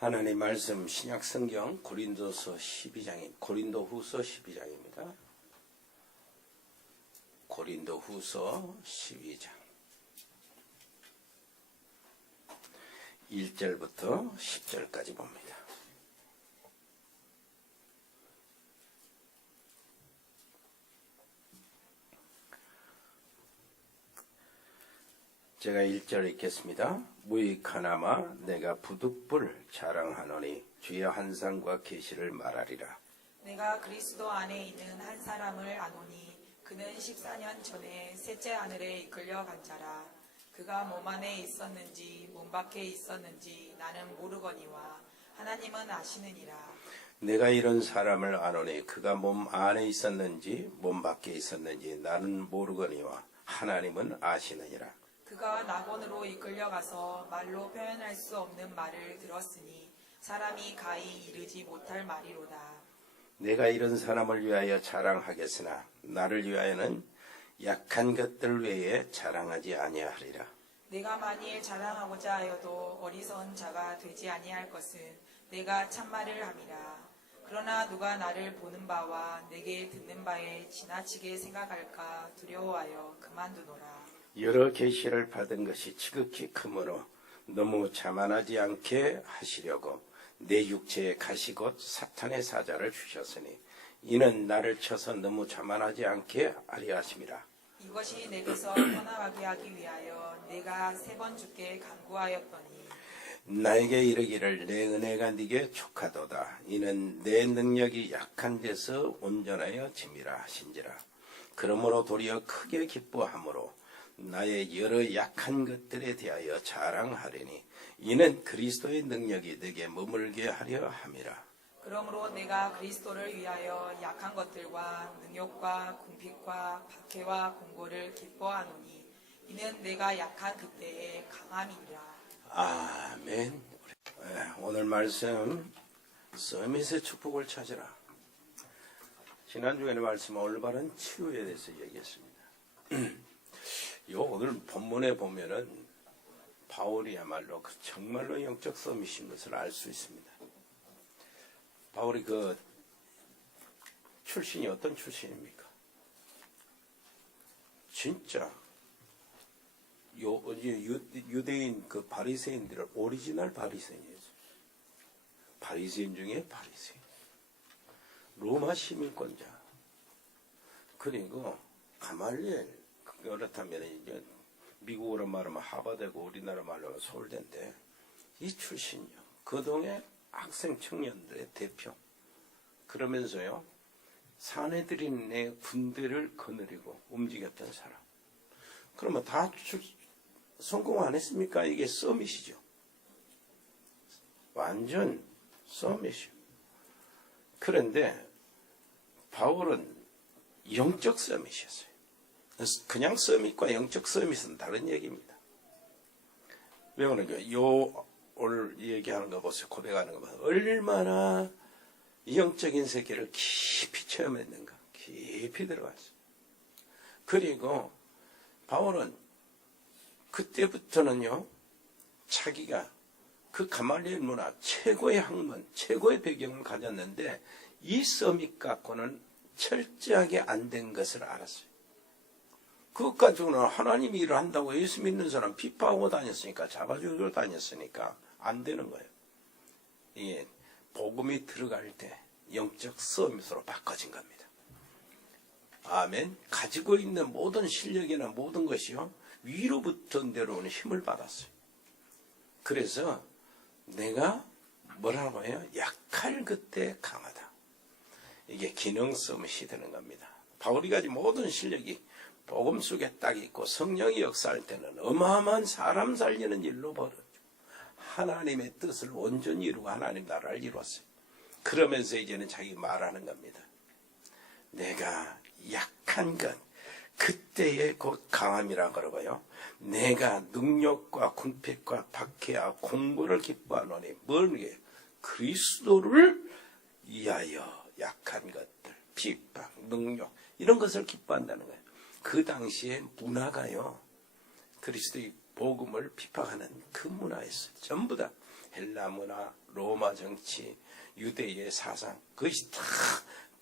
하나님 말씀 신약 성경 고린도후서 12장입니다. 고린도후서 12장 1절부터 10절까지 봅니다. 제가 1절 읽겠습니다. 무익하나마 내가 부득불 자랑하노니 주의 환상과 계시를 말하리라. 내가 그리스도 안에 있는 한 사람을 아노니 그는 14년 전에 셋째 하늘에 이끌려간 자라. 그가 몸 안에 있었는지 몸 밖에 있었는지 나는 모르거니와 하나님은 아시느니라. 내가 이런 사람을 아노니 그가 몸 안에 있었는지 몸 밖에 있었는지 나는 모르거니와 하나님은 아시느니라. 그가 낙원으로 이끌려가서 말로 표현할 수 없는 말을 들었으니 사람이 가히 이르지 못할 말이로다. 내가 이런 사람을 위하여 자랑하겠으나 나를 위하여는 약한 것들 외에 자랑하지 아니하리라. 내가 만일 자랑하고자 하여도 어리석은 자가 되지 아니할 것은 내가 참말을 함이라. 그러나 누가 나를 보는 바와 내게 듣는 바에 지나치게 생각할까 두려워하여 그만두노라. 여러 계시를 받은 것이 지극히 크므로 너무 자만하지 않게 하시려고 내 육체에 가시 곧 사탄의 사자를 주셨으니 이는 나를 쳐서 너무 자만하지 않게 하려 하심이라. 이것이 내게서 떠나가게 하기 위하여 내가 3번 주께 간구하였더니 나에게 이르기를 내 은혜가 네게 족하도다. 이는 내 능력이 약한 데서 온전하여 짐이라 하신지라. 그러므로 도리어 크게 기뻐함으로 나의 여러 약한 것들에 대하여 자랑하리니 이는 그리스도의 능력이 내게 머물게 하려 함이라. 그러므로 내가 그리스도를 위하여 약한 것들과 능욕과 궁핍과 박해와 공고를 기뻐하노니 이는 내가 약한 그때의 강함이니라. 아멘. 오늘 말씀 서밋의 축복을 찾으라. 지난주에는 말씀 올바른 치유에 대해서 얘기했습니다. 오늘 본문에 보면은 바울이야말로 정말로 영적 서밋인 것을 알 수 있습니다. 바울이 출신이 어떤 출신입니까? 진짜 유대인 바리새인들을 오리지널 바리새인이었어요. 바리새인 중에 바리새인. 로마 시민권자. 그리고 가말리엘. 그렇다면 이제 미국으로 말하면 하버드고 우리나라 말로 하면 서울대인데 이 출신이요. 그동의 학생 청년들의 대표. 그러면서요. 사내들인의 군대를 거느리고 움직였던 사람. 그러면 다 성공 안 했습니까? 이게 서밋이죠. 완전 서밋이요. 그런데 바울은 영적 서밋이었어요. 그냥 서밋과 영적 서밋은 다른 얘기입니다. 왜 그러냐면 오늘 얘기하는 거 보세요. 고백하는 거 보세요. 얼마나 영적인 세계를 깊이 체험했는가. 깊이 들어갔어요. 그리고 바울은 그때부터는요. 자기가 그 가말리엘 문화 최고의 학문, 최고의 배경을 가졌는데 이 서밋 갖고는 철저하게 안 된 것을 알았어요. 그것 가지고는 하나님이 일을 한다고 예수 믿는 사람 비파하고 다녔으니까 잡아주고 다녔으니까 안 되는 거예요. 이게 복음이 들어갈 때 영적 서밋으로 바꿔진 겁니다. 아멘. 가지고 있는 모든 실력이나 모든 것이요 위로부터 내려오는 힘을 받았어요. 그래서 내가 뭐라고 해요? 약할 그때 강하다. 이게 기능 서밋이 되는 겁니다. 바울이 가진 모든 실력이 복음 속에 딱 있고 성령이 역사할 때는 어마어마한 사람 살리는 일로 벌어져. 하나님의 뜻을 온전히 이루고 하나님 나라를 이루었어요. 그러면서 이제는 자기 말하는 겁니다. 내가 약한 것, 그때의 곧 강함이라 그러고요. 내가 능력과 궁핍과 박해와 공고를 기뻐하노니 뭘 그리스도를 위하여 약한 것들, 핍박, 능력 이런 것을 기뻐한다는 거예요. 그 당시에 문화가요. 그리스도의 복음을 핍박하는 그 문화였어요. 전부 다 헬라 문화, 로마 정치, 유대의 사상, 그것이 다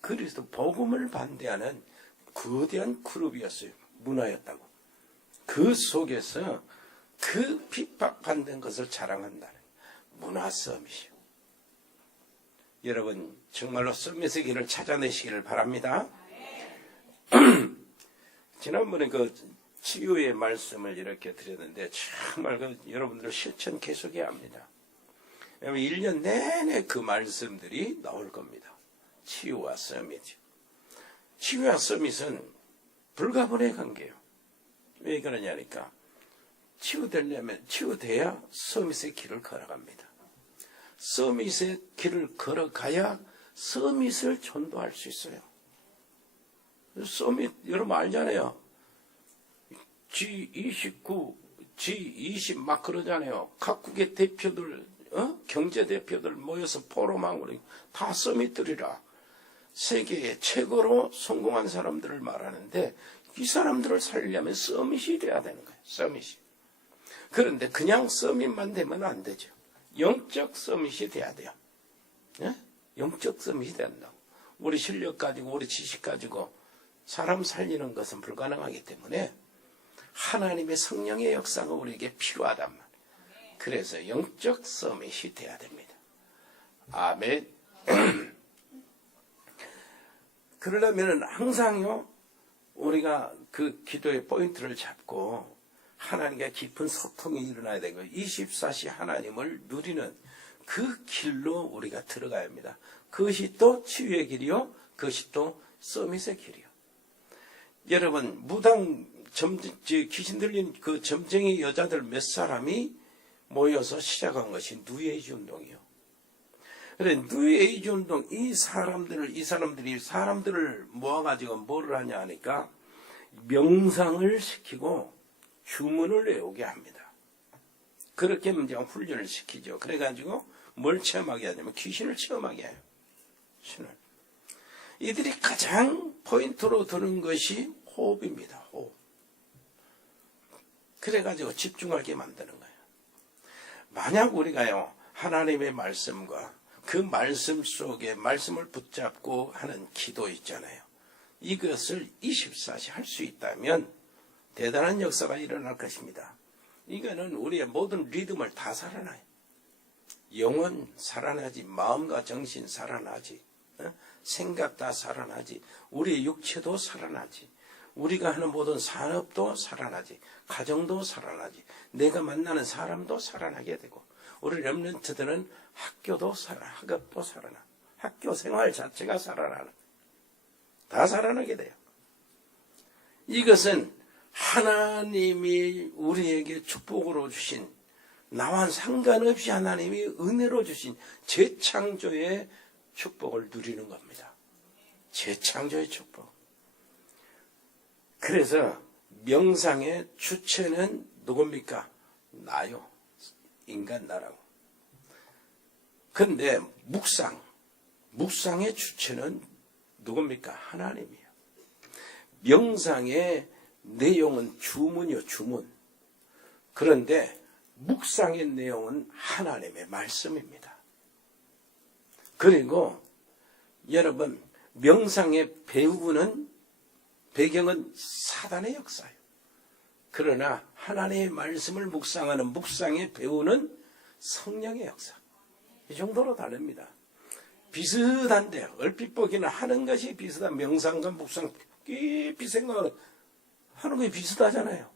그리스도 복음을 반대하는 거대한 그룹이었어요. 문화였다고. 그 속에서 그 핍박받는 것을 자랑한다는 문화 서밋이요. 여러분 정말로 서밋의 길을 찾아내시기를 바랍니다. 지난번에 그 치유의 말씀을 이렇게 드렸는데 정말 여러분들 실천 계속해야 합니다. 왜냐하면 1년 내내 그 말씀들이 나올 겁니다. 치유와 서밋. 치유와 서밋은 불가분의 관계예요. 왜 그러냐니까 치유되려면 치유돼야 서밋의 길을 걸어갑니다. 서밋의 길을 걸어가야 서밋을 전도할 수 있어요. 서밋 여러분 알잖아요. G29, G20 막 그러잖아요. 각국의 대표들, 경제 대표들 모여서 포럼하고 다 서밋들이라. 세계의 최고로 성공한 사람들을 말하는데 이 사람들을 살리려면 서밋이 돼야 되는 거예요. 서밋이. 그런데 그냥 서밋만 되면 안 되죠. 영적 서밋이 돼야 돼요. 예? 영적 서밋이 된다고. 우리 실력 가지고 우리 지식 가지고 사람 살리는 것은 불가능하기 때문에 하나님의 성령의 역사가 우리에게 필요하단 말이에요. 그래서 영적 서밋이 돼야 됩니다. 아멘. 그러려면 항상요 우리가 그 기도의 포인트를 잡고 하나님과 깊은 소통이 일어나야 되고 24시 하나님을 누리는 그 길로 우리가 들어가야 합니다. 그것이 또 치유의 길이요. 그것이 또 서밋의 길이요. 여러분 무당 귀신 들린 그 점쟁이 여자들 몇 사람이 모여서 시작한 것이 뉴에이지 운동이요. 그래 뉴에이지 운동 이 사람들이 사람들을 모아가지고 뭐를 하냐 하니까 명상을 시키고 주문을 외우게 합니다. 그렇게 이제 훈련을 시키죠. 그래가지고 뭘 체험하게 하냐면 귀신을 체험하게 해요. 신을. 이들이 가장 포인트로 두는 것이 호흡입니다. 호흡. 그래가지고 집중하게 만드는 거예요. 만약 우리가요 하나님의 말씀과 그 말씀 속에 말씀을 붙잡고 하는 기도 있잖아요. 이것을 24시 할 수 있다면 대단한 역사가 일어날 것입니다. 이거는 우리의 모든 리듬을 다 살아나요. 영혼 살아나지, 마음과 정신 살아나지, 생각 다 살아나지, 우리의 육체도 살아나지, 우리가 하는 모든 산업도 살아나지, 가정도 살아나지, 내가 만나는 사람도 살아나게 되고, 우리 렘넌트들은 학교도 학업도 살아나, 학교 생활 자체가 살아나는, 다 살아나게 돼요. 이것은 하나님이 우리에게 축복으로 주신, 나와 상관없이 하나님이 은혜로 주신 재창조의 축복을 누리는 겁니다. 재창조의 축복. 그래서 명상의 주체는 누굽니까? 나요. 인간 나라고. 근데 묵상의 주체는 누굽니까? 하나님이에요. 명상의 내용은 주문이요, 주문. 그런데 묵상의 내용은 하나님의 말씀입니다. 그리고 여러분 명상의 배경은 사단의 역사예요. 그러나 하나님의 말씀을 묵상하는 묵상의 배우는 성령의 역사. 이 정도로 다릅니다. 비슷한데 얼핏 보기는 하는 것이 비슷한 명상과 묵상 깊이 생각하는 하는 것이 비슷하잖아요.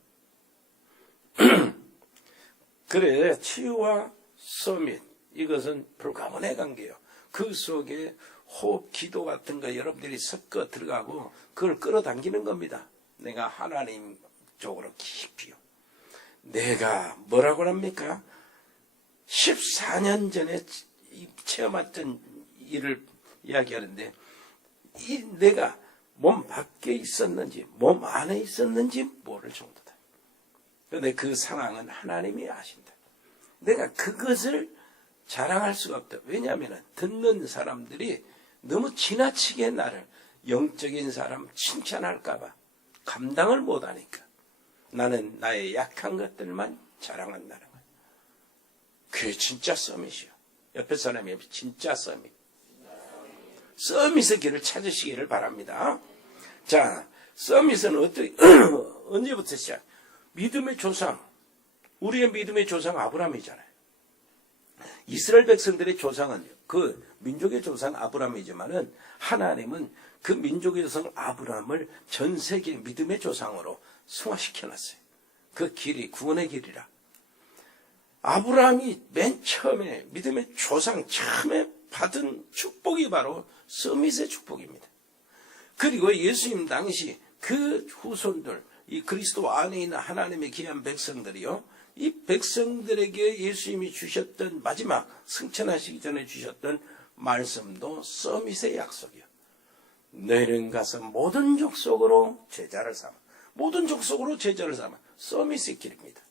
그래 치유와 서밋 이것은 불가분의 관계예요. 그 속에 호흡, 기도 같은 거 여러분들이 섞어 들어가고 그걸 끌어당기는 겁니다. 내가 하나님 쪽으로 깊이요. 내가 뭐라고 합니까? 14년 전에 체험했던 일을 이야기하는데 내가 몸 밖에 있었는지 몸 안에 있었는지 모를 정도다. 그런데 그 상황은 하나님이 아신다. 내가 그것을 자랑할 수가 없다. 왜냐하면 듣는 사람들이 너무 지나치게 나를 영적인 사람 칭찬할까 봐 감당을 못하니까 나는 나의 약한 것들만 자랑한다는 거예요. 그게 진짜 서밋이요. 옆에 사람이 진짜 서밋. 서밋의 길을 찾으시기를 바랍니다. 자, 서밋은 어떻게 언제부터 시작? 믿음의 조상, 우리의 믿음의 조상 아브라함이잖아요. 이스라엘 백성들의 조상은 그 민족의 조상 아브라함이지만은 하나님은 그 민족의 조상 아브라함을 전 세계 믿음의 조상으로 승화시켜놨어요. 그 길이 구원의 길이라. 아브라함이 맨 처음에 믿음의 조상 처음에 받은 축복이 바로 서밋의 축복입니다. 그리고 예수님 당시 그 후손들, 이 그리스도 안에 있는 하나님의 귀한 백성들이요, 이 백성들에게 예수님이 주셨던 마지막 승천하시기 전에 주셨던 말씀도 서밋의 약속이요. 너희는 가서 모든 족속으로 제자를 삼아. 모든 족속으로 제자를 삼아. 서밋의 길입니다.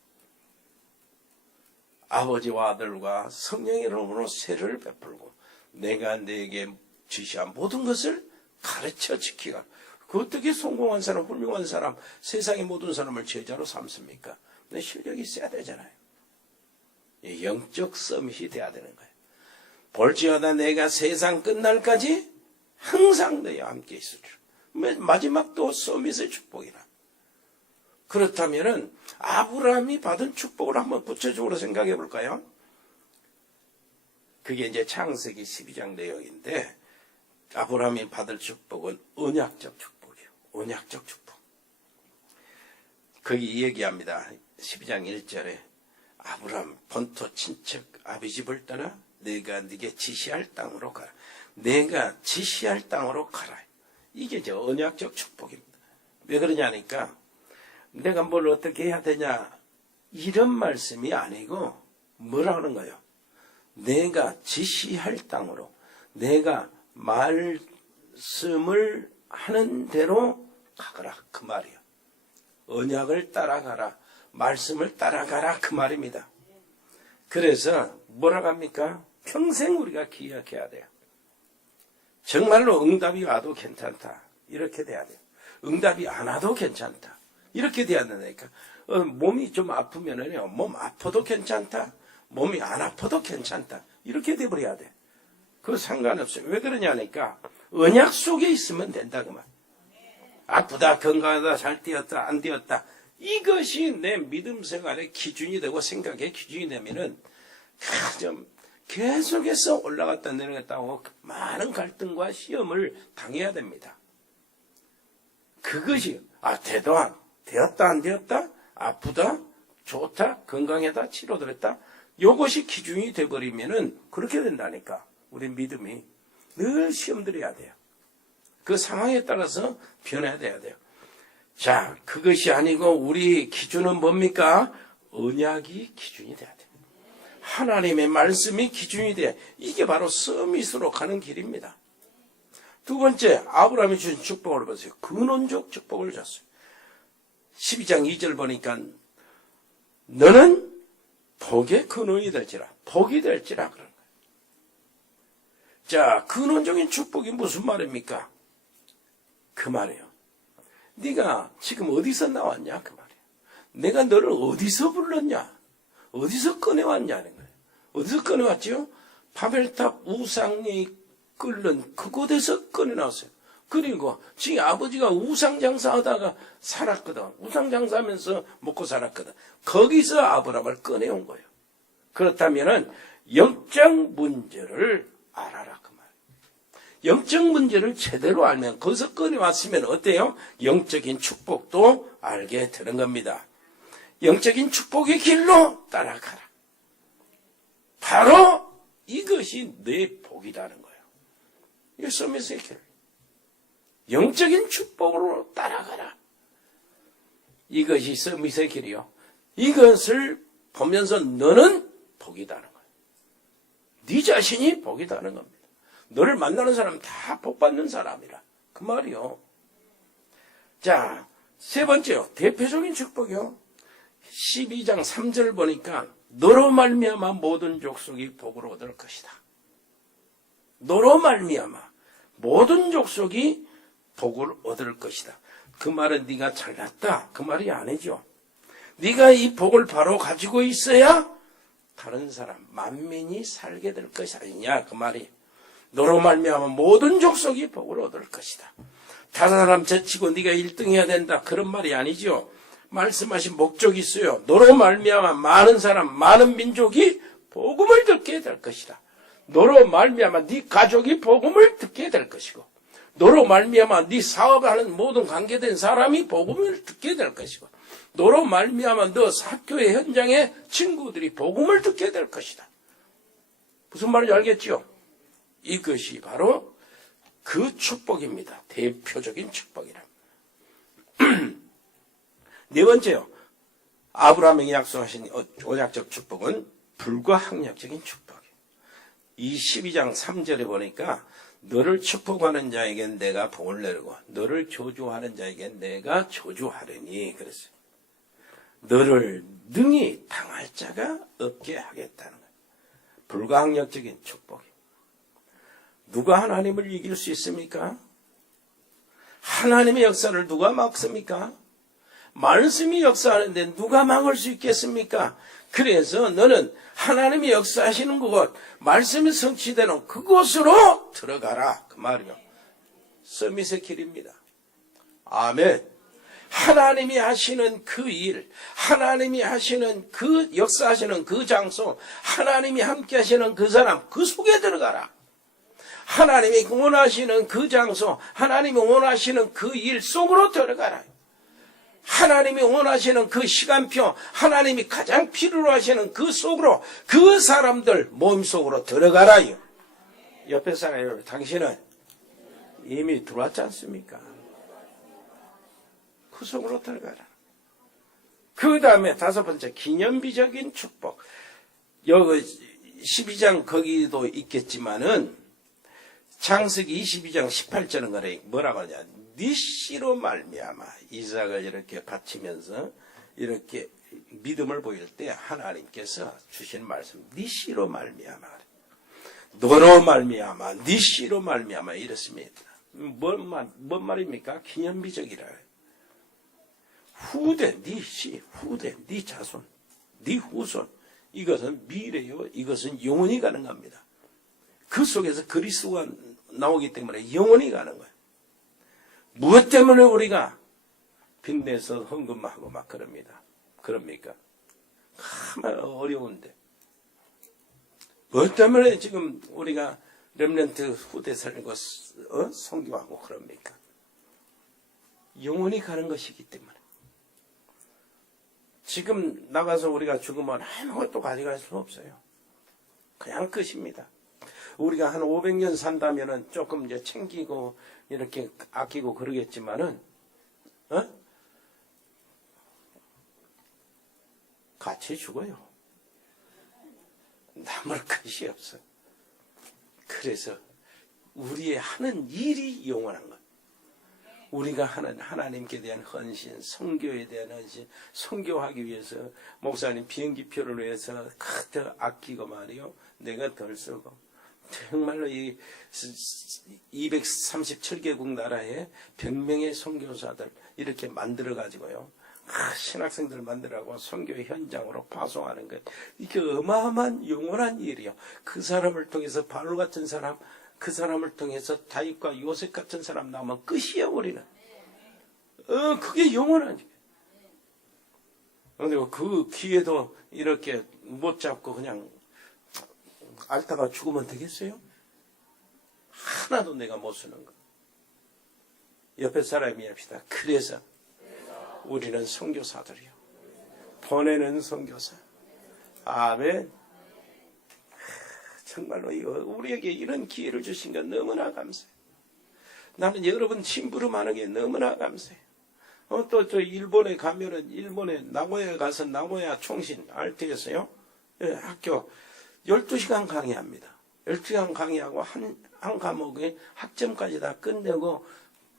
아버지와 아들과 성령의 이름으로 세례를 베풀고 내가 너에게 지시한 모든 것을 가르쳐 지키라. 그 어떻게 성공한 사람, 훌륭한 사람, 세상의 모든 사람을 제자로 삼습니까? 내 실력이 있어야 되잖아요. 영적 서밋이 돼야 되는 거예요. 볼지어다 내가 세상 끝날까지 항상 너희와 함께 있으리라. 마지막도 서밋의 축복이라. 그렇다면은 아브라함이 받은 축복을 한번 구체적으로 생각해 볼까요? 그게 이제 창세기 12장 내용인데, 아브라함이 받을 축복은 언약적 축복이에요. 언약적 축복. 거기 얘기합니다. 12장 1절에 아브라함 본토 친척 아비 집을 떠나 내가 네게 지시할 땅으로 가라. 내가 지시할 땅으로 가라. 이게 이제 언약적 축복입니다. 왜 그러냐니까 내가 뭘 어떻게 해야 되냐 이런 말씀이 아니고 뭐라는 거예요? 내가 지시할 땅으로, 내가 말씀을 하는 대로 가거라 그 말이에요. 언약을 따라가라, 말씀을 따라가라 그 말입니다. 그래서 뭐라고 합니까? 평생 우리가 기억해야 돼요. 정말로 응답이 와도 괜찮다 이렇게 돼야 돼요. 응답이 안 와도 괜찮다 이렇게 돼야 된다니까. 몸이 좀 아프면은요, 몸 아파도 괜찮다, 몸이 안 아파도 괜찮다 이렇게 돼버려야 돼. 그거 상관없어요. 왜 그러냐니까 언약 속에 있으면 된다 그 말. 아프다, 건강하다, 잘 되었다, 안 되었다, 이것이 내 믿음 생활의 기준이 되고 생각의 기준이 되면은 좀 계속해서 올라갔다 내려갔다 하고 많은 갈등과 시험을 당해야 됩니다. 그것이 되었다 안 되었다, 아프다, 좋다, 건강하다, 치료됐다, 이것이 기준이 돼버리면은 그렇게 된다니까. 우리 믿음이 늘 시험 들어야 돼요. 그 상황에 따라서 변해야 돼요. 자, 그것이 아니고 우리 기준은 뭡니까? 언약이 기준이 돼야 돼요. 하나님의 말씀이 기준이 돼야, 이게 바로 서밋으로 가는 길입니다. 두 번째, 아브라함이 주신 축복을 보세요. 근원적 축복을 줬어요. 12장 2절 보니까 너는 복의 근원이 될지라, 복이 될지라 그런 거예요. 자, 근원적인 축복이 무슨 말입니까? 그 말이에요. 네가 지금 어디서 나왔냐 그 말이에요. 내가 너를 어디서 불렀냐, 어디서 꺼내왔냐는 거예요. 어디서 꺼내왔지요? 바벨탑 우상이 끓는 그곳에서 꺼내놨어요. 그리고 지금 아버지가 우상 장사하다가 살았거든. 우상 장사하면서 먹고 살았거든. 거기서 아브라함을 꺼내온 거예요. 그렇다면은 영적 문제를 알아라 그 말. 영적 문제를 제대로 알면, 거기서 꺼내왔으면 어때요? 영적인 축복도 알게 되는 겁니다. 영적인 축복의 길로 따라가라. 바로 이것이 내 복이라는 거예요. 이게 서밋의 길. 영적인 축복으로 따라가라. 이것이 서밋의 길이요. 이것을 보면서 너는 복이다는 거예요. 네 자신이 복이다는 겁니다. 너를 만나는 사람은 다 복받는 사람이라 그 말이요. 자, 세 번째요. 대표적인 축복이요. 12장 3절 보니까 너로 말미암아 모든 족속이 복을 얻을 것이다. 너로 말미암아 모든 족속이 복을 얻을 것이다. 그 말은 네가 잘났다 그 말이 아니죠. 네가 이 복을 바로 가지고 있어야 다른 사람 만민이 살게 될 것이 아니냐 그 말이. 너로 말미암아 모든 족속이 복을 얻을 것이다. 다른 사람 제치고 네가 1등 해야 된다 그런 말이 아니죠. 말씀하신 목적이 있어요. 너로 말미암아 많은 사람 많은 민족이 복음을 듣게 될 것이다. 너로 말미암아 네 가족이 복음을 듣게 될 것이고 너로 말미암아 네 사업하는 모든 관계된 사람이 복음을 듣게 될 것이고 너로 말미암아 너 학교의 현장에 친구들이 복음을 듣게 될 것이다. 무슨 말인지 알겠죠? 이것이 바로 그 축복입니다. 대표적인 축복이라. 네 번째요. 아브라함에게 약속하신 언약적 축복은 불가항력적인 축복이에요. 이 12장 3절에 보니까 너를 축복하는 자에겐 내가 복을 내리고 너를 저주하는 자에겐 내가 저주하리니 그랬어요. 너를 능히 당할 자가 없게 하겠다는 거예요. 불가항력적인 축복이에요. 누가 하나님을 이길 수 있습니까? 하나님의 역사를 누가 막습니까? 말씀이 역사하는데 누가 막을 수 있겠습니까? 그래서 너는 하나님이 역사하시는 그곳, 말씀이 성취되는 그곳으로 들어가라. 그 말이요. 서밋의 길입니다. 아멘. 하나님이 하시는 그 일, 하나님이 하시는 그 역사하시는 그 장소, 하나님이 함께 하시는 그 사람, 그 속에 들어가라. 하나님이 원하시는 그 장소, 하나님이 원하시는 그 일 속으로 들어가라. 하나님이 원하시는 그 시간표, 하나님이 가장 필요로 하시는 그 속으로, 그 사람들 몸 속으로 들어가라요. 옆에 사람 여러분, 당신은 이미 들어왔지 않습니까? 그 속으로 들어가라. 그 다음에 다섯 번째, 기념비적인 축복. 여기 12장 거기도 있겠지만은 창세기 22장 18절은 그래 뭐라고 하냐. 네 씨로 말미암아 이삭을 이렇게 바치면서 이렇게 믿음을 보일 때 하나님께서 주신 말씀 네 씨로 말미암아 너로 말미암아 네 씨로 말미암아 이렇습니다. 뭔 말입니까? 기념비적이라. 후대 네 씨, 후대 네 자손, 네 후손 이것은 미래요. 이것은 영원히 가는 겁니다. 그 속에서 그리스도가 나오기 때문에 영원히 가는 거예요. 무엇 때문에 우리가 빚내서 헌금하고 막 그럽니까? 정말 어려운데. 무엇 때문에 지금 우리가 렘넌트 후대 살고 선교하고 그럽니까? 영원히 가는 것이기 때문에. 지금 나가서 우리가 죽으면 아무것도 가져갈 수 없어요. 그냥 끝입니다. 우리가 한 500년 산다면은 조금 이제 챙기고 이렇게 아끼고 그러겠지만은, 같이 죽어요. 남을 것이 없어. 그래서 우리의 하는 일이 영원한 것. 우리가 하는 하나님께 대한 헌신, 선교에 대한 헌신, 선교하기 위해서 목사님 비행기표를 위해서 더 아끼고 말이요. 내가 덜 쓰고. 정말로 이 237개국 나라에 100명의 선교사들 이렇게 만들어가지고요. 신학생들 만들라고 선교 현장으로 파송하는 것. 이게 어마어마한 영원한 일이요. 그 사람을 통해서 바울 같은 사람, 그 사람을 통해서 다윗과 요셉 같은 사람 나오면 끝이야 우리는. 그게 영원한 일. 그런데 그 기회도 이렇게 못 잡고 그냥 앓다가 죽으면 되겠어요? 하나도 내가 못 쓰는 거. 옆에 사람이 합시다. 그래서 우리는 선교사들이요. 보내는 선교사. 아멘. 정말로 우리에게 이런 기회를 주신 건 너무나 감사해요. 나는 여러분 심부름하는 게 너무나 감사해요. 또 저 일본에 가면은 일본에 나고야에 가서 나고야 총신 RT에서요. 학교 12시간 강의합니다. 12시간 강의하고 한 과목에 학점까지 다 끝내고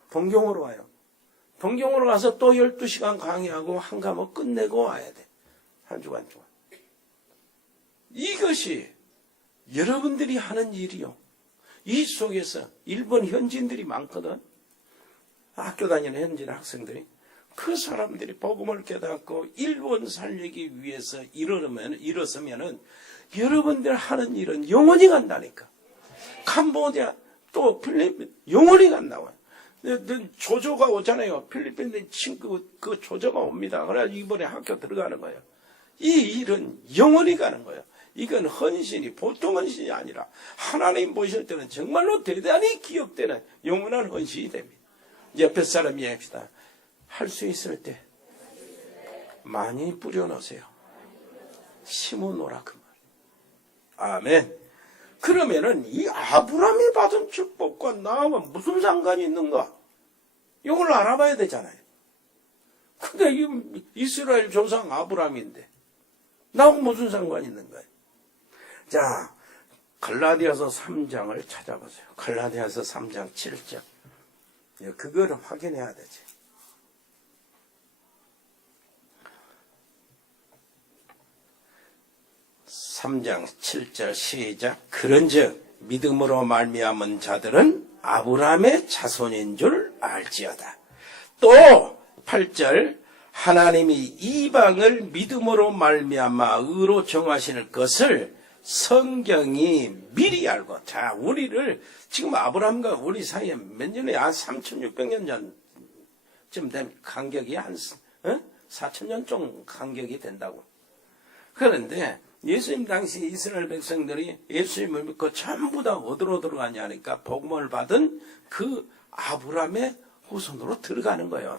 동경으로 와요. 동경으로 가서 또 12시간 강의하고 한 과목 끝내고 와야 돼. 한 주간 동안. 이것이 여러분들이 하는 일이요. 이 속에서 일본 현지인들이 많거든. 학교 다니는 현지인 학생들이. 그 사람들이 복음을 깨닫고 일본 살리기 위해서 일어서면은 여러분들 하는 일은 영원히 간다니까. 캄보디아 또 필리핀 영원히 간다고요. 조조가 오잖아요. 필리핀 친구 그 조조가 옵니다. 그래서 이번에 학교 들어가는 거예요. 이 일은 영원히 가는 거예요. 이건 헌신이 보통 헌신이 아니라 하나님 보실 때는 정말로 대단히 기억되는 영원한 헌신이 됩니다. 옆에 사람 이야기합시다. 할 수 있을 때 많이 뿌려놓으세요. 심어놓으라 그 말. 아멘. 그러면은 이 아브라함이 받은 축복과 나와 무슨 상관이 있는가? 이걸 알아봐야 되잖아요. 근데 이 이스라엘 조상 아브라함인데 나하고 무슨 상관이 있는 거예요? 자, 갈라디아서 3장을 찾아보세요. 갈라디아서 3장 7절. 그거를 확인해야 되지. 3장 7절 시작. 그런즉 믿음으로 말미암은 자들은 아브라함의 자손인 줄 알지어다. 또 8절 하나님이 이방을 믿음으로 말미암아 의로 정하시는 것을 성경이 미리 알고. 자, 우리를 지금 아브라함과 우리 사이에 몇 년에 한 3600년 전쯤 된 간격이 한 4000년 좀 간격이 된다고. 그런데 예수님 당시 이스라엘 백성들이 예수님을 믿고 전부 다 어디로 들어가냐니까 복음을 받은 그 아브라함의 후손으로 들어가는 거예요.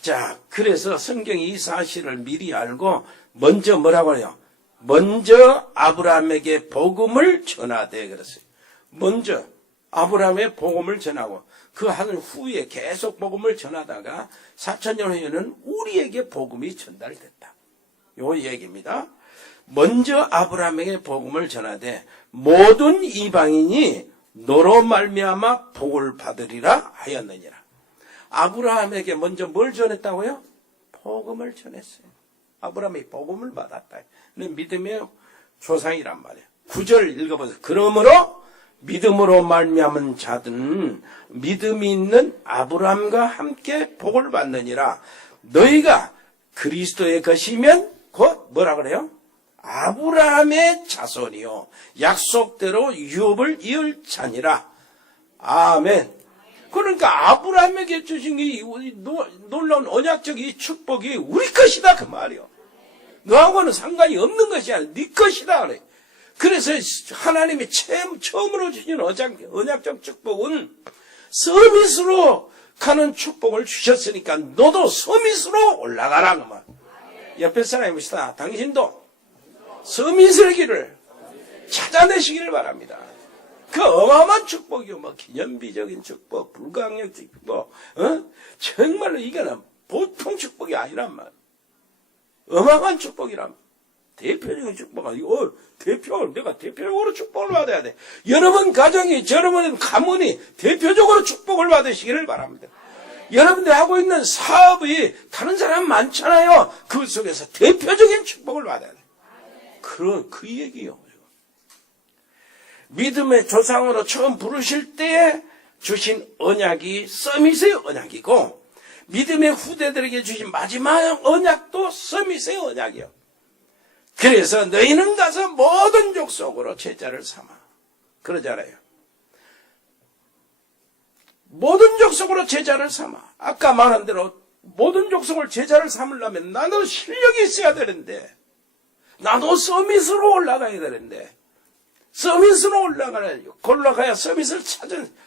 자, 그래서 성경이 이 사실을 미리 알고 먼저 뭐라고 해요? 먼저 아브라함에게 복음을 전하되 그랬어요. 먼저 아브라함의 복음을 전하고 그 한 후에 계속 복음을 전하다가 4000년 후에는 우리에게 복음이 전달됐다. 요 얘기입니다. 먼저 아브라함에게 복음을 전하되 모든 이방인이 너로 말미암아 복을 받으리라 하였느니라. 아브라함에게 먼저 뭘 전했다고요? 복음을 전했어요. 아브라함이 복음을 받았다. 믿음의 조상이란 말이에요. 9절 읽어보세요. 그러므로 믿음으로 말미암은 자들은 믿음이 있는 아브라함과 함께 복을 받느니라. 너희가 그리스도의 것이면 곧 뭐라 그래요? 아브라함의 자손이요 약속대로 유업을 이을 자니라. 아멘. 그러니까 아브라함에게 주신 이 놀라운 언약적 이 축복이 우리 것이다 그 말이요. 너하고는 상관이 없는 것이 아니라 네 것이다 그래. 그래서 하나님이 처음으로 주신 언약적 축복은 서밋으로 가는 축복을 주셨으니까 너도 서밋으로 올라가라 그 말. 옆에 사람이 봅시다. 당신도 서밋의 길을 찾아내시기를 바랍니다. 그 어마어마한 축복이요. 뭐 기념비적인 축복, 불가항력 축복, 정말로 이거는 보통 축복이 아니란 말. 어마어마한 축복이란 대표적인 축복 아니고 내가 대표적으로 축복을 받아야 돼. 여러분 가정이, 여러분 가문이 대표적으로 축복을 받으시기를 바랍니다. 여러분들 하고 있는 사업이 다른 사람 많잖아요. 그 속에서 대표적인 축복을 받아야 돼. 그 얘기요. 믿음의 조상으로 처음 부르실 때에 주신 언약이 서밋의 언약이고 믿음의 후대들에게 주신 마지막 언약도 서밋의 언약이요. 그래서 너희는 가서 모든 족속으로 제자를 삼아. 그러잖아요. 모든 족속으로 제자를 삼아. 아까 말한 대로 모든 족속을 제자를 삼으려면 나도 실력이 있어야 되는데 나도 서밋으로 올라가야 되는데 서밋으로 올라가야 서밋을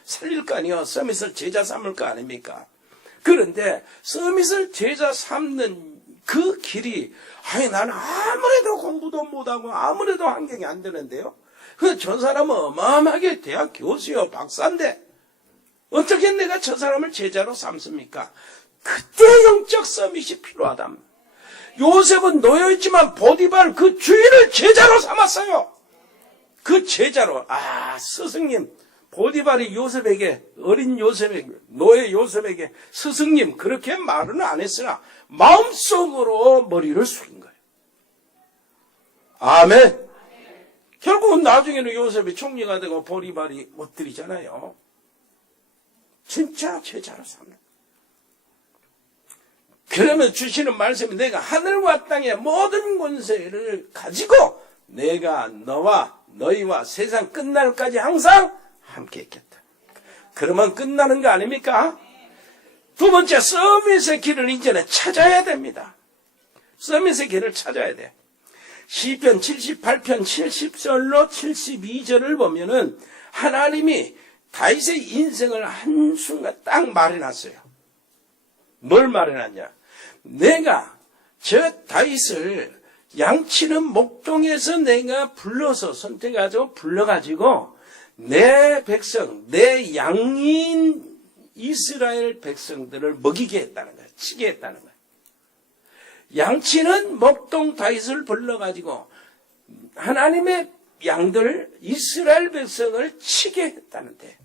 살릴 거 아니에요. 서밋을 제자 삼을 거 아닙니까? 그런데 서밋을 제자 삼는 그 길이 나는 아무래도 공부도 못하고 아무래도 환경이 안 되는데요. 저 사람은 어마어마하게 대학 교수요 박사인데 어떻게 내가 저 사람을 제자로 삼습니까? 그때 영적 서밋이 필요하다. 요셉은 놓여있지만 보디발 그 주인을 제자로 삼았어요. 그 제자로 스승님 보디발이 요셉에게 어린 요셉에게 노예 요셉에게 스승님 그렇게 말은 안 했으나 마음속으로 머리를 숙인 거예요. 아멘. 결국은 나중에는 요셉이 총리가 되고 보디발이 엎드리잖아요. 진짜 제자로 삼는. 그러면 주시는 말씀이 내가 하늘과 땅의 모든 권세를 가지고 내가 너와 너희와 세상 끝날까지 항상 함께 있겠다. 그러면 끝나는 거 아닙니까? 두 번째, 서밋의 길을 이제는 찾아야 됩니다. 서밋의 길을 찾아야 돼. 시편 78편 70절로 72절을 보면은 하나님이 다윗의 인생을 한순간 딱 말해놨어요. 뭘 말해놨냐? 내가 저 다윗을 양치는 목동에서 내가 불러서 선택해가지고 불러가지고 내 백성, 내 양인 이스라엘 백성들을 먹이게 했다는 거예요. 치게 했다는 거예요. 양치는 목동 다윗을 불러가지고 하나님의 양들 이스라엘 백성을 치게 했다는데,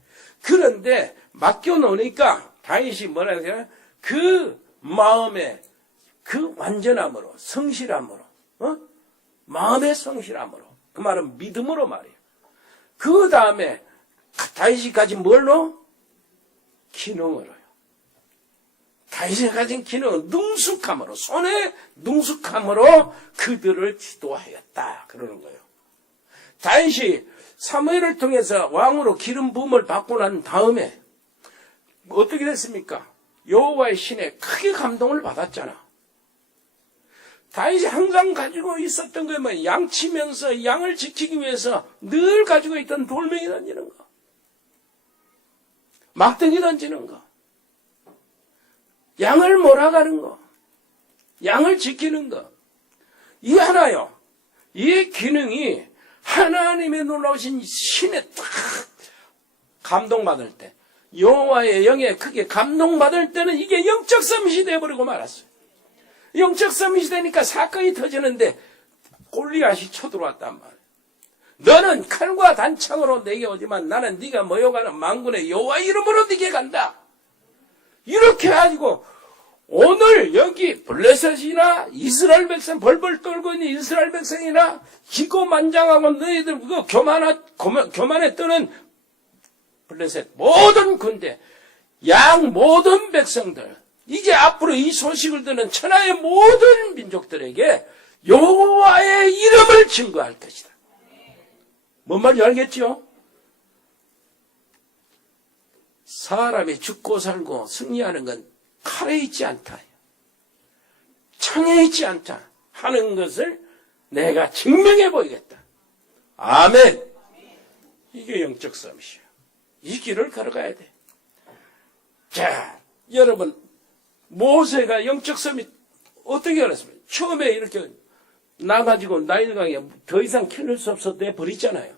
그런데 맡겨놓으니까 다윗이 뭐라 그러냐? 그 마음에 그 완전함으로, 성실함으로, 마음의 성실함으로, 그 말은 믿음으로 말이에요. 그 다음에 다윗이 가진 뭘로? 기능으로요. 다윗이 가진 기능은 능숙함으로, 손의 능숙함으로 그들을 지도하였다 그러는 거예요. 다윗이 사무엘을 통해서 왕으로 기름 부음을 받고 난 다음에 어떻게 됐습니까? 여호와의 신에 크게 감동을 받았잖아. 다윗이 항상 가지고 있었던 게 뭐야? 양치면서 양을 지키기 위해서 늘 가지고 있던 돌멩이 던지는 거, 막대기 던지는 거, 양을 몰아가는 거, 양을 지키는 거. 이 하나요. 이 기능이 하나님의 놀라우신 신에 딱 감동받을 때, 여호와의 영에 크게 감동받을 때는 이게 영적 서밋이 되어버리고 말았어요. 영적 서밋이 되니까 사건이 터지는데 골리앗이 쳐들어왔단 말이에요. 너는 칼과 단창으로 내게 오지만 나는 네가 모여가는 만군의 여호와 이름으로 네게 간다. 이렇게 가지고 오늘 여기 블레셋이나 이스라엘 백성 벌벌 떨고 있는 이스라엘 백성이나 기고만장하고 너희들 그거 교만에 떠는 블레셋 모든 군대, 양 모든 백성들, 이제 앞으로 이 소식을 듣는 천하의 모든 민족들에게 여호와의 이름을 증거할 것이다. 뭔 말인지 알겠죠? 사람이 죽고 살고 승리하는 건 칼에 있지 않다, 창에 있지 않다 하는 것을 내가 증명해 보이겠다. 아멘. 이게 영적 싸움이에요. 이 길을 걸어가야 돼. 자, 여러분, 모세가 영적 싸움이 어떻게 알았습니까? 처음에 이렇게 나가지고 나일강에 더 이상 키울 수 없어 내버리잖아요.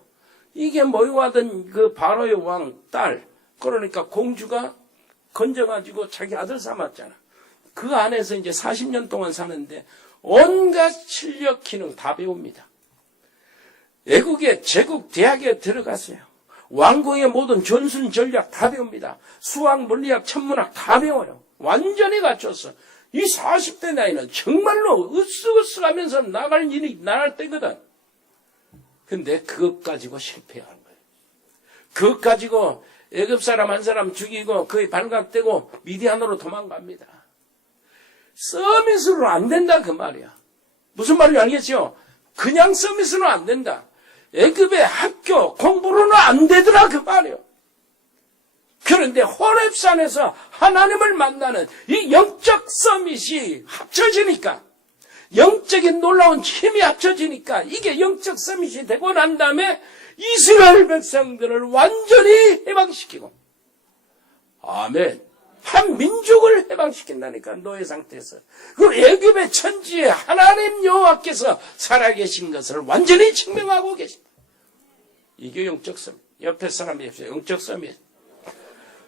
이게 모여하던 그 바로의 왕 딸, 그러니까 공주가 건져가지고 자기 아들 삼았잖아. 그 안에서 이제 40년 동안 사는데 온갖 실력 기능 다 배웁니다. 외국의 제국 대학에 들어갔어요. 왕궁의 모든 전술 전략 다 배웁니다. 수학, 물리학, 천문학 다 배워요. 완전히 갖췄어. 이 40대 나이는 정말로 으쓱으쓱하면서 나갈 일이 나갈 때거든. 근데 그것 가지고 실패한 거예요. 그것 가지고 애굽 사람 한 사람 죽이고 거의 발각되고 미디안으로 도망갑니다. 서밋으로 안 된다 그 말이야. 무슨 말인지 알겠죠? 그냥 서밋으로 안 된다. 애굽의 학교 공부로는 안 되더라 그 말이에요. 그런데 호렙산에서 하나님을 만나는 이 영적 서밋이 합쳐지니까, 영적인 놀라운 힘이 합쳐지니까 이게 영적 서밋이 되고 난 다음에 이스라엘 백성들을 완전히 해방시키고, 아멘, 한 민족을 해방시킨다니까. 노예 상태에서 그 애굽의 천지에 하나님 여호와께서 살아계신 것을 완전히 증명하고 계십니다. 이게 영적 서밋. 옆에 사람이 없어요. 영적 서밋.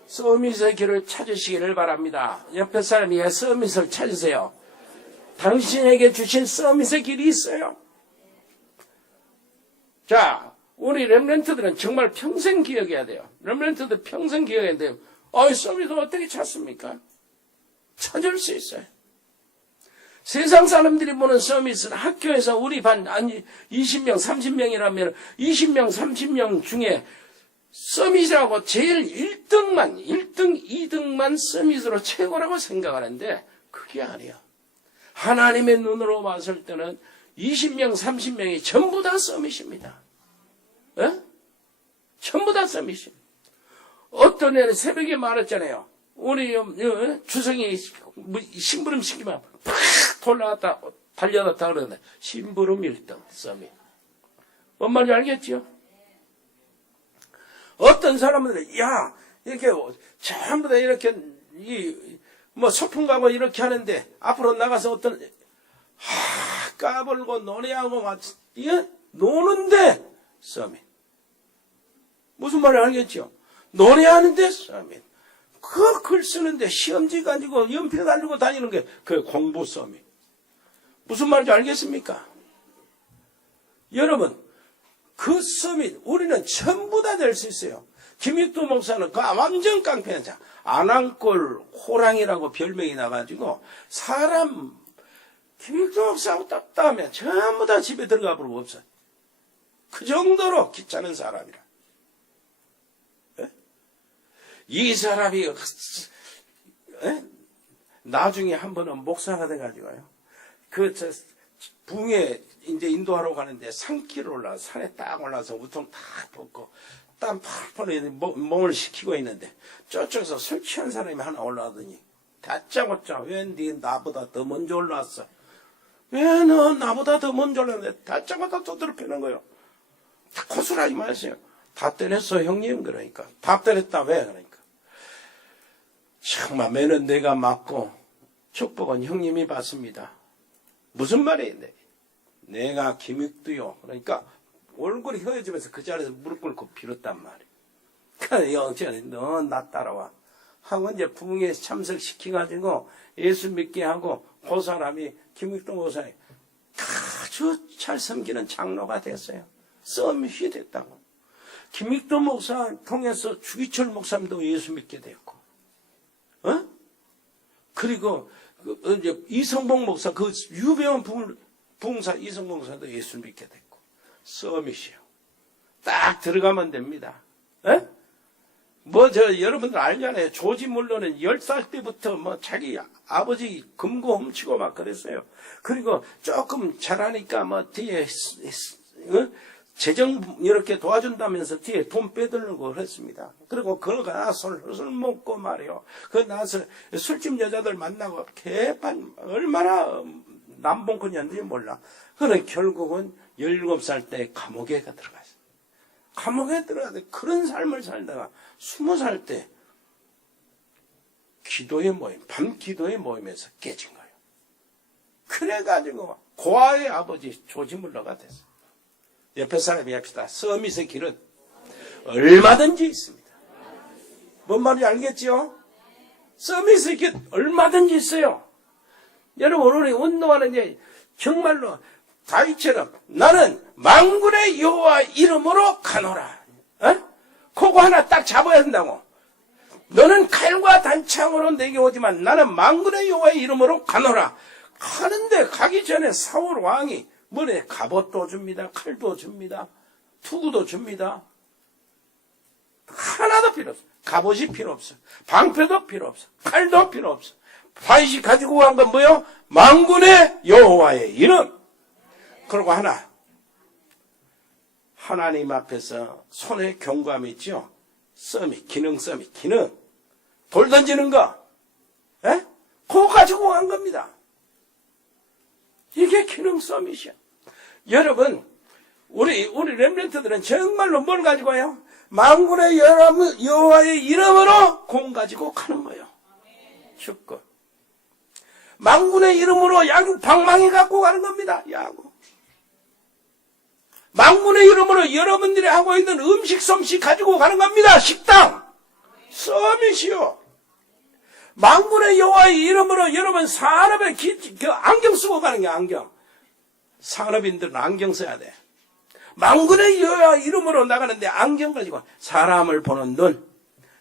서밋의 길을 찾으시기를 바랍니다. 옆에 사람이 서밋을 찾으세요. 당신에게 주신 서밋의 길이 있어요. 자, 우리 렘넌트들은 정말 평생 기억해야 돼요. 렘넌트들 평생 기억해야 돼요. 서밋을 어떻게 찾습니까? 찾을 수 있어요. 세상 사람들이 보는 서밋은 학교에서 우리 반 20명, 30명이라면 20명, 30명 중에 서밋이라고 제일 1등, 2등만 서밋으로 최고라고 생각하는데 그게 아니야. 하나님의 눈으로 봤을 때는 20명, 30명이 전부 다 서밋입니다. 예? 전부 다 서밋입니다. 어떤 애는 새벽에 말했잖아요. 우리 주성이 심부름 시키면 팍 돌아갔다 달려갔다 그러는데 심부름 1등 서밋. 뭔 말인지 알겠지요? 어떤 사람들은 야 이렇게 전부 다 이렇게 소풍 가고 이렇게 하는데 앞으로 나가서 어떤 까불고 노래하고 노는데 서밋. 무슨 말인지 알겠죠? 노래하는데 서밋. 그 글 쓰는데 시험지 가지고 연필 가지고 다니는 게 그 공부 서밋. 무슨 말인지 알겠습니까? 여러분 그 서밋 우리는 전부 다 될 수 있어요. 김익도 목사는 그 완전 깡패한 자. 안왕골 호랑이라고 별명이 나가지고 사람 김익도 목사하고 답답하면 전부 다 집에 들어가 버리고 없어요. 그 정도로 귀찮은 사람이라. 예? 이 사람이 나중에 한 번은 목사가 돼가지고요. 붕에 이제 인도하러 가는데 산길을 올라 산에 딱 올라서 우통 딱 벗고 땀 펄펄 몸을 식히고 있는데 저쪽에서 술 취한 사람이 하나 올라오더니 다짜고짜 왜 네 나보다 더 먼저 올라왔어? 왜 너 나보다 더 먼저 올라왔는데 다짜고짜 두드려 패는 거예요. 고술하지 마세요. 다 때렸어 형님. 그러니까 다 때렸다. 왜? 그러니까 정말 매는 내가 맞고 축복은 형님이 받습니다. 무슨 말이에요? 내가 김익두요. 그러니까 얼굴이 허해지면서 그 자리에서 무릎 꿇고 빌었단 말이에요. 그러니까 영천이 너 나 따라와. 하고 이제 부흥에 참석시켜가지고 예수 믿게 하고 그 사람이 김익두 목사님 아주 잘 섬기는 장로가 됐어요. 서밋이 됐다고. 김익두 목사 통해서 주기철 목사님도 예수 믿게 됐고, 그리고 이제 이성봉 목사 그 유명한 부흥사 이성봉 목사도 예수 믿게 됐고, 서밋이요. 딱 들어가면 됩니다. 여러분들 알잖아요. 조지 물러는 10살 때부터 자기 아버지 금고 훔치고 막 그랬어요. 그리고 조금 잘하니까 뒤에, 재정 이렇게 도와준다면서 뒤에 돈 빼들고 그랬습니다. 그리고 그거가 술 먹고 말이요. 그 나서 술집 여자들 만나고 얼마나 남봉꾼이었는지 몰라. 그래 결국은 17살 때 감옥에 들어갔어요. 감옥에 들어가서 그런 삶을 살다가 20살 때 기도의 모임, 밤 기도의 모임에서 깨진 거예요. 그래가지고 고아의 아버지 조지물러가 됐어요. 옆에 사람이 합시다. 서밋의 길은 얼마든지 있습니다. 뭔 말인지 알겠죠? 서밋의 길 얼마든지 있어요. 여러분 오늘 운동하는 게 정말로 다윗처럼 나는 만군의 여호와 이름으로 가노라. 그거 하나 딱 잡아야 된다고. 너는 칼과 단창으로 내게 오지만 나는 만군의 여호와의 이름으로 가노라. 가는데 가기 전에 사울 왕이 뭐래? 갑옷도 줍니다. 칼도 줍니다. 투구도 줍니다. 하나도 필요 없어. 갑옷이 필요 없어. 방패도 필요 없어. 칼도 필요 없어. 다윗이 가지고 간 건 뭐요? 만군의 여호와의 이름. 그리고 하나. 하나님 앞에서 손에 경고함이 있죠. 서밋, 기능 서밋, 기능. 돌 던지는 거. 그거 가지고 간 겁니다. 이게 기능 서밋이야. 여러분, 우리 렘넌트들은 정말로 뭘 가지고 와요? 만군의 여호와의 이름으로 공 가지고 가는 거예요. 축구. 만군의 이름으로 야구 방망이 갖고 가는 겁니다. 야구. 만군의 이름으로 여러분들이 하고 있는 음식 솜씨 가지고 가는 겁니다. 식당. 서밋이요. 만군의 여호와의 이름으로 여러분 산업에 안경 쓰고 가는 게 안경. 산업인들은 안경 써야 돼. 만군의 여호와 이름으로 나가는데 안경 가지고 사람을 보는 눈,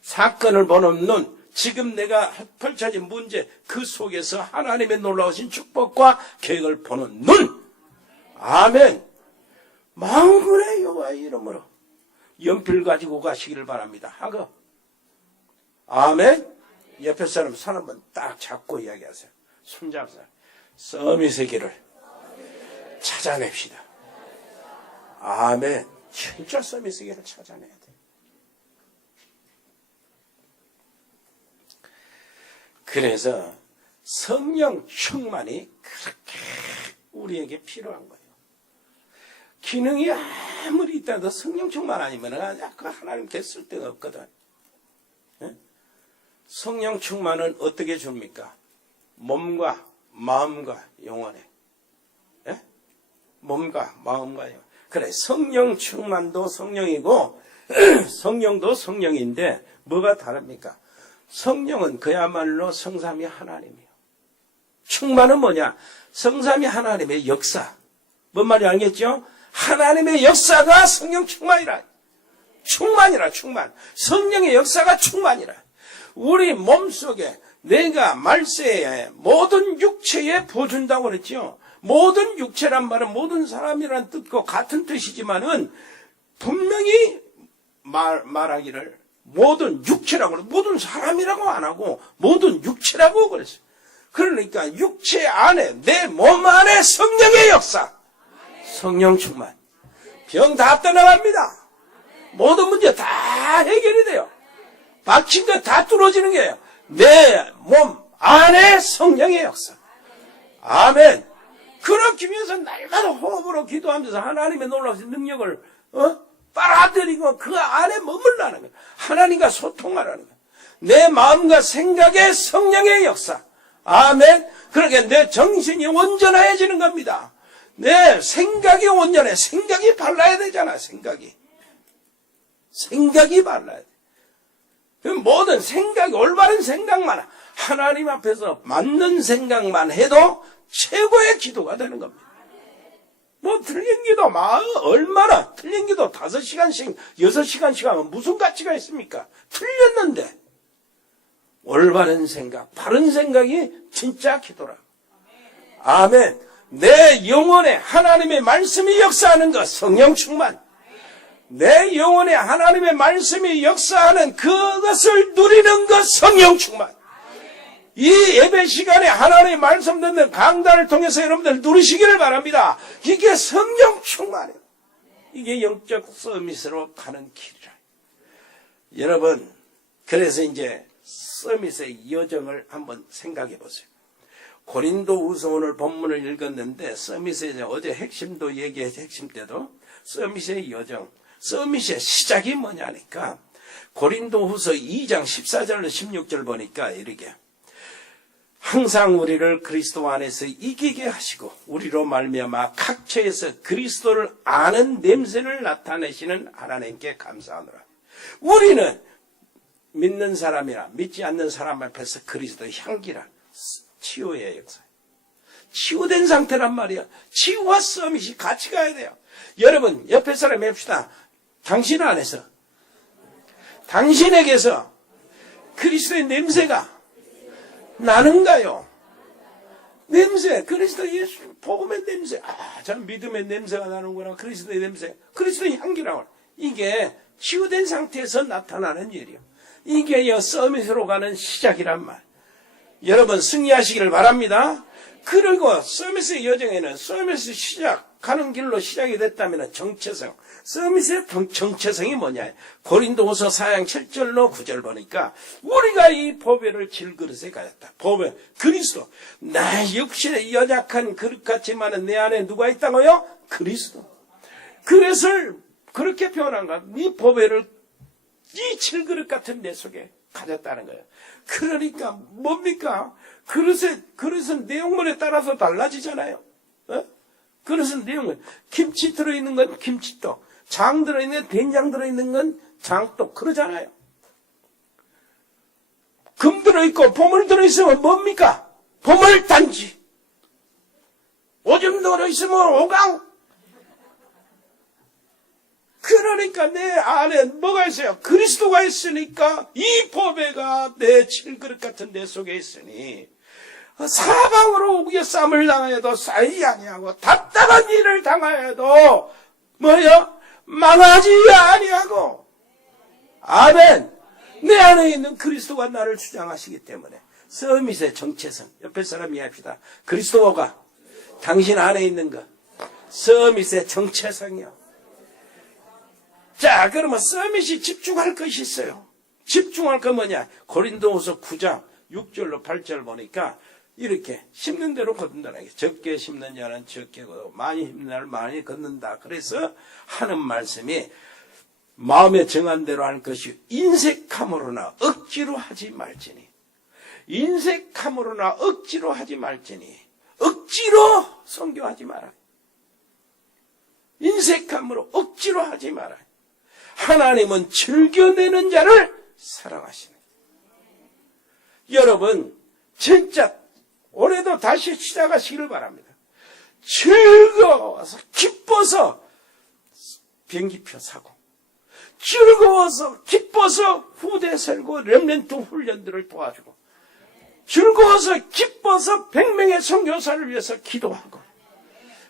사건을 보는 눈, 지금 내가 펼쳐진 문제 그 속에서 하나님의 놀라우신 축복과 계획을 보는 눈. 아멘. 만군의 여호와 이름으로 연필 가지고 가시기를 바랍니다. 아멘. 옆에 사람 손 한번 딱 잡고 이야기하세요. 손잡자. 서밋의 길을 찾아냅시다. 아멘. 진짜 서밋의 길을 찾아내야 돼. 그래서 성령 충만이 그렇게 우리에게 필요한 거예요. 기능이 아무리 있다도 성령 충만 아니면 그 하나님께 쓸데가 없거든. 예? 성령 충만은 어떻게 줍니까? 몸과 마음과 영혼에. 예? 몸과 마음과 영혼. 그래, 성령 충만도 성령이고 성령도 성령인데 뭐가 다릅니까? 성령은 그야말로 성삼위 하나님이에요. 충만은 뭐냐? 성삼위 하나님의 역사. 뭔 말인지 알겠죠? 하나님의 역사가 성령 충만이라. 충만이라, 충만. 성령의 역사가 충만이라. 우리 몸속에 내가 말세에 모든 육체에 부어준다고 그랬죠. 모든 육체란 말은 모든 사람이란 뜻과 같은 뜻이지만은 분명히 말하기를 모든 육체라고 그래. 모든 사람이라고 안 하고 모든 육체라고 그랬어요. 그러니까 육체 안에 내 몸 안에 성령의 역사. 성령 충만. 병 다 떠나갑니다. 모든 문제 다 해결이 돼요. 박힌 거 다 뚫어지는 거예요. 내 몸 안에 성령의 역사. 아멘. 그렇기 위해서 날마다 호흡으로 기도하면서 하나님의 놀라운 능력을 빨아들이고 그 안에 머물라는 거예요. 하나님과 소통하라는 거예요. 내 마음과 생각의 성령의 역사. 아멘. 그러게 내 정신이 온전해지는 겁니다. 내 생각이 온전해. 생각이 발라야 되잖아. 생각이 발라야 돼. 모든 생각이 올바른 생각만 하나님 앞에서 맞는 생각만 해도 최고의 기도가 되는 겁니다. 뭐 틀린 기도 얼마나 틀린 기도 5시간씩 6시간씩 하면 무슨 가치가 있습니까? 틀렸는데 올바른 생각, 바른 생각이 진짜 기도라. 아멘. 내 영혼에 하나님의 말씀이 역사하는 것, 성령 충만. 내 영혼에 하나님의 말씀이 역사하는 그것을 누리는 것, 성령 충만. 이 예배 시간에 하나님의 말씀 듣는 강단을 통해서 여러분들 누리시기를 바랍니다. 이게 성령 충만이에요. 이게 영적 서밋으로 가는 길이라. 여러분, 그래서 이제 서밋의 여정을 한번 생각해 보세요. 고린도후서 오늘 본문을 읽었는데 서밋의 어제 핵심도 얘기해서 핵심 때도 서밋의 여정, 서밋의 시작이 뭐냐니까 고린도후서 2장 14절로 16절 보니까 이렇게 항상 우리를 그리스도 안에서 이기게 하시고 우리로 말미암아 각처에서 그리스도를 아는 냄새를 나타내시는 하나님께 감사하노라. 우리는 믿는 사람이나 믿지 않는 사람 앞에서 그리스도의 향기라. 치유의 역사. 치유된 상태란 말이야. 치유와 서밋이 같이 가야 돼요. 여러분 옆에 사람 봅시다. 당신 안에서 당신에게서 그리스도의 냄새가 나는가요? 냄새, 그리스도 예수 복음의 냄새. 참 믿음의 냄새가 나는구나. 그리스도의 냄새, 그리스도의 향기라고. 이게 치유된 상태에서 나타나는 일이요. 이게 서밋으로 가는 시작이란 말. 여러분 승리하시기를 바랍니다. 그리고 서밋의 여정에는 서밋의 시작하는 길로 시작이 됐다면 정체성. 서밋의 정체성이 뭐냐? 고린도후서 4장 7절로 9절 보니까 우리가 이 보배를 질그릇에 가졌다. 보배, 그리스도. 나 역시 연약한 그릇같지만 내 안에 누가 있다고요? 그리스도. 그래서 그렇게 표현한 거야. 이 보배를 이 질그릇 같은 내 속에 가졌다는 거예요. 그러니까 뭡니까? 그릇은 내용물에 따라서 달라지잖아요. 그릇은 내용물. 김치 들어있는 건 김치떡, 장 들어있는 된장 들어있는 건 장떡 그러잖아요. 금 들어있고 보물 들어있으면 뭡니까? 보물단지. 오줌 들어있으면 오강. 그러니까 내 안에 뭐가 있어요? 그리스도가 있으니까 이 보배가 내 질그릇 같은 내 속에 있으니 사방으로 우겨쌈을 당하여도 쌓이지 아니하고 답답한 일을 당하여도 망하지 아니하고. 아멘. 내 안에 있는 그리스도가 나를 주장하시기 때문에 서밋의 정체성. 옆에 사람 이해합시다. 그리스도가 당신 안에 있는 것. 서밋의 정체성이요. 자, 그러면 서밋이 집중할 것이 있어요. 집중할 거 뭐냐? 고린도후서 9장 6절로 8절 보니까 이렇게 심는 대로 거둔다. 적게 심는 자는 적게 거두고 많이 심는 자는 많이 걷는다. 그래서 하는 말씀이 마음에 정한 대로 할 것이 인색함으로나 억지로 하지 말지니. 인색함으로나 억지로 하지 말지니. 억지로 선교하지 마라. 인색함으로 억지로 하지 마라. 하나님은 즐겨내는 자를 사랑하시네. 여러분 진짜 올해도 다시 시작하시기를 바랍니다. 즐거워서 기뻐서 비행기표 사고, 즐거워서 기뻐서 후대 세우고 렘넌트 훈련들을 도와주고, 즐거워서 기뻐서 100명의 선교사를 위해서 기도하고,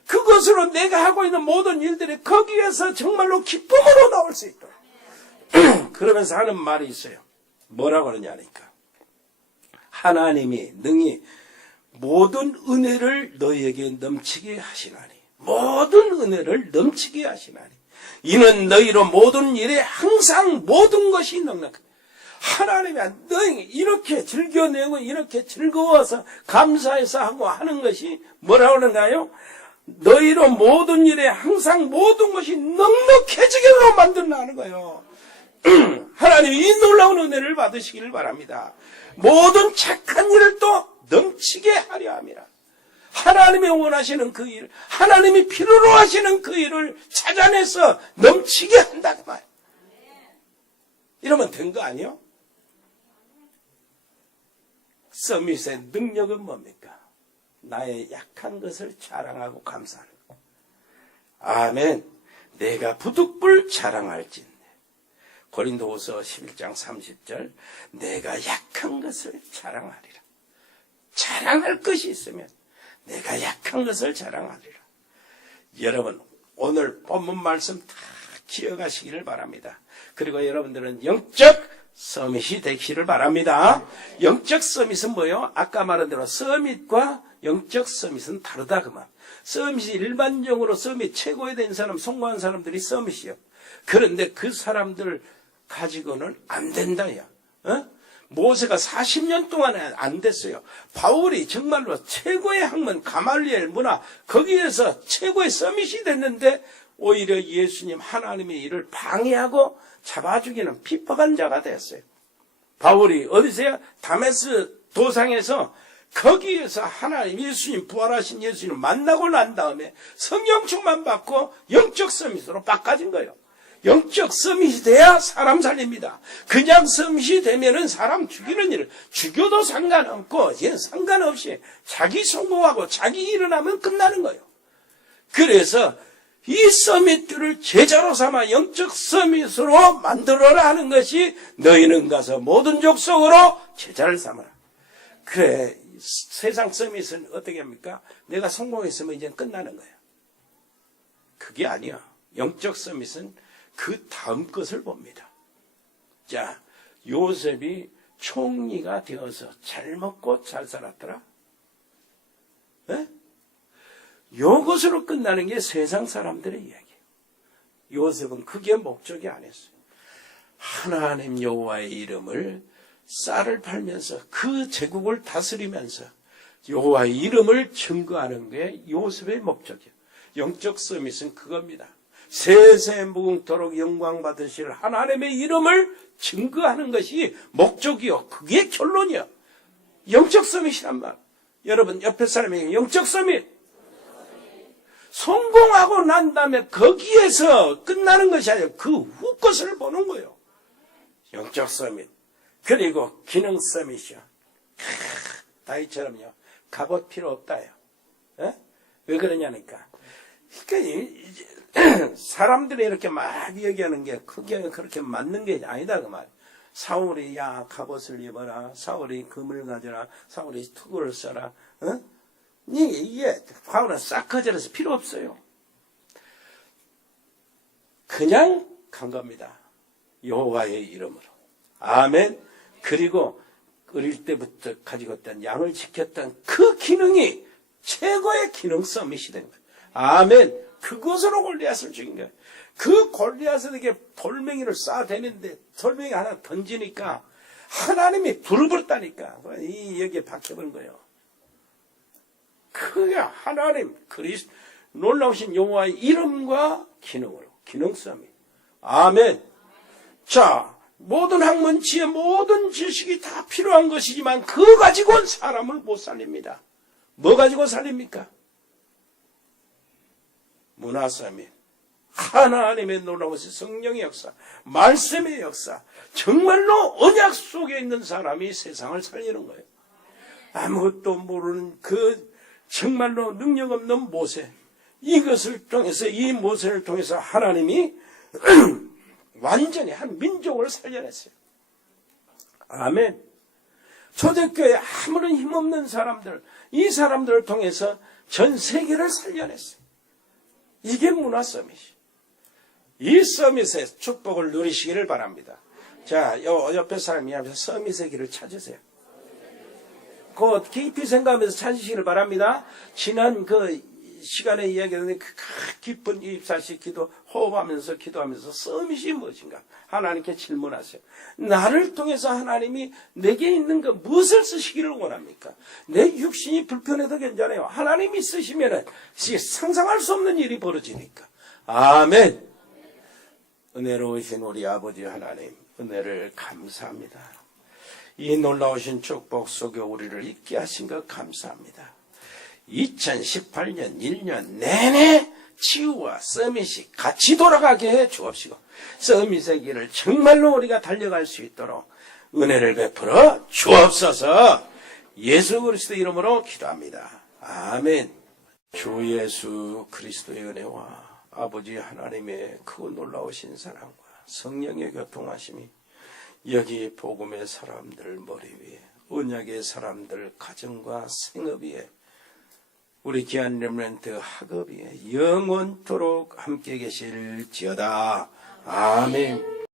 그것으로 내가 하고 있는 모든 일들이 거기에서 정말로 기쁨으로 나올 수 있도록. 그러면서 하는 말이 있어요. 뭐라고 그러냐니까. 하나님이 능히 모든 은혜를 너희에게 넘치게 하시나니. 모든 은혜를 넘치게 하시나니. 이는 너희로 모든 일에 항상 모든 것이 넉넉하다. 하나님이 너희 이렇게 즐겨내고 이렇게 즐거워서 감사해서 하고 하는 것이 뭐라고 그러나요? 너희로 모든 일에 항상 모든 것이 넉넉해지게 만들라는 거예요. 하나님이 이 놀라운 은혜를 받으시기를 바랍니다. 모든 착한 일을 또 넘치게 하려 함이라. 하나님이 원하시는 그 일, 하나님이 필요로 하시는 그 일을 찾아내서 넘치게 한다 그 말. 이러면 된 거 아니요? 서밋의 능력은 뭡니까? 나의 약한 것을 자랑하고 감사하는 것. 아멘. 내가 부득불 자랑할진대. 고린도후서 11장 30절. 내가 약한 것을 자랑하리라. 자랑할 것이 있으면 내가 약한 것을 자랑하리라. 여러분 오늘 본문 말씀 다 기억하시기를 바랍니다. 그리고 여러분들은 영적 서밋이 되기를 바랍니다. 영적 서밋은 뭐예요? 아까 말한 대로 서밋과 영적 서밋은 다르다 그 말. 서밋이 일반적으로 서밋 최고에 된 사람, 성공한 사람들이 서밋이요. 그런데 그 사람들 가지고는 안 된다야. 모세가 40년 동안 안 됐어요. 바울이 정말로 최고의 학문 가말리엘 문화 거기에서 최고의 서밋이 됐는데 오히려 예수님 하나님의 일을 방해하고 잡아 죽이는 핍박한 자가 됐어요. 바울이 어디서요? 다메스 도상에서 거기에서 하나님 예수님 부활하신 예수님 만나고 난 다음에 성령 충만 받고 영적 서밋으로 바꿔진 거예요. 영적 서밋이 돼야 사람 살립니다. 그냥 서밋이 되면은 사람 죽이는 일을 죽여도 상관없고 상관없이 자기 성공하고 자기 일어나면 끝나는 거예요. 그래서 이 서밋들을 제자로 삼아 영적 서밋으로 만들어라 하는 것이 너희는 가서 모든 족속으로 제자를 삼아라. 그래 세상 서밋은 어떻게 합니까? 내가 성공했으면 이제 끝나는 거예요. 그게 아니야. 영적 서밋은 그 다음 것을 봅니다. 자, 요셉이 총리가 되어서 잘 먹고 잘 살았더라. 네? 요것으로 끝나는 게 세상 사람들의 이야기예요. 요셉은 그게 목적이 아니었어요. 하나님 여호와의 이름을 쌀을 팔면서 그 제국을 다스리면서 여호와의 이름을 증거하는 게 요셉의 목적이에요. 영적 서밋은 그겁니다. 세세 무궁토록 영광 받으실 하나님의 이름을 증거하는 것이 목적이요. 그게 결론이요. 영적 서밋이란 말. 여러분 옆에 사람에게 영적 서밋. 성공하고 난 다음에 거기에서 끝나는 것이 아니라 그 후 것을 보는 거예요. 영적 서밋. 그리고 기능 서밋이요. 다윗처럼요. 갑옷 필요 없다요. 왜 그러냐니까. 그러니까 사람들이 이렇게 막 얘기하는 게 그게 그렇게 맞는 게 아니다 그 말. 사울이 야 갑옷을 입어라. 사울이 금을 가져라. 사울이 투구를 써라. 이게 바울은 싹 거절해서 필요 없어요. 그냥 간 겁니다. 여호와의 이름으로. 아멘. 그리고 어릴 때부터 가지고 있던 양을 지켰던 그 기능이 최고의 기능 서밋이 된 거예요. 아멘. 그것으로 골리앗을 죽인 거예요. 그 골리앗에게 돌멩이를 쏴대는데 돌멩이 하나 던지니까 하나님이 불을 불었다니까. 여기에 박혀버린 거예요. 그게 하나님 그리스도 놀라우신 여호와의 이름과 기능으로 기능 서밋. 아멘. 자, 모든 학문, 지혜, 모든 지식이 다 필요한 것이지만 그거 가지고는 사람을 못 살립니다. 뭐 가지고 살립니까? 문화서밋, 하나님의 놀라우신 성령의 역사, 말씀의 역사, 정말로 언약 속에 있는 사람이 세상을 살리는 거예요. 아무것도 모르는 그 정말로 능력 없는 모세, 이것을 통해서, 이 모세를 통해서 하나님이 완전히 한 민족을 살려냈어요. 아멘. 초대교회 아무런 힘없는 사람들, 이 사람들을 통해서 전 세계를 살려냈어요. 이게 문화 서밋이에요. 이 서밋의 축복을 누리시기를 바랍니다. 자, 옆에 사람이 앞에서 서밋의 길을 찾으세요. 그 깊이 생각하면서 찾으시기를 바랍니다. 지난 그 시간에 이야기했는데 그 깊은 입사시 기도, 호흡하면서 기도하면서 서밋이 무엇인가? 하나님께 질문하세요. 나를 통해서 하나님이 내게 있는 그 무엇을 쓰시기를 원합니까? 내 육신이 불편해도 괜찮아요. 하나님이 쓰시면은 상상할 수 없는 일이 벌어지니까. 아멘. 은혜로우신 우리 아버지 하나님, 은혜를 감사합니다. 이 놀라우신 축복 속에 우리를 있게 하신 것 감사합니다. 2018년 1년 내내 치유와 서밋이 같이 돌아가게 해 주옵시고 서밋의 길을 정말로 우리가 달려갈 수 있도록 은혜를 베풀어 주옵소서. 예수 그리스도 이름으로 기도합니다. 아멘. 주 예수 그리스도의 은혜와 아버지 하나님의 크고 놀라우신 사랑과 성령의 교통하심이 여기 복음의 사람들 머리 위에, 언약의 사람들 가정과 생업 위에, 우리 귀한 렘넌트 학업 위에 영원토록 함께 계실지어다. 아멘.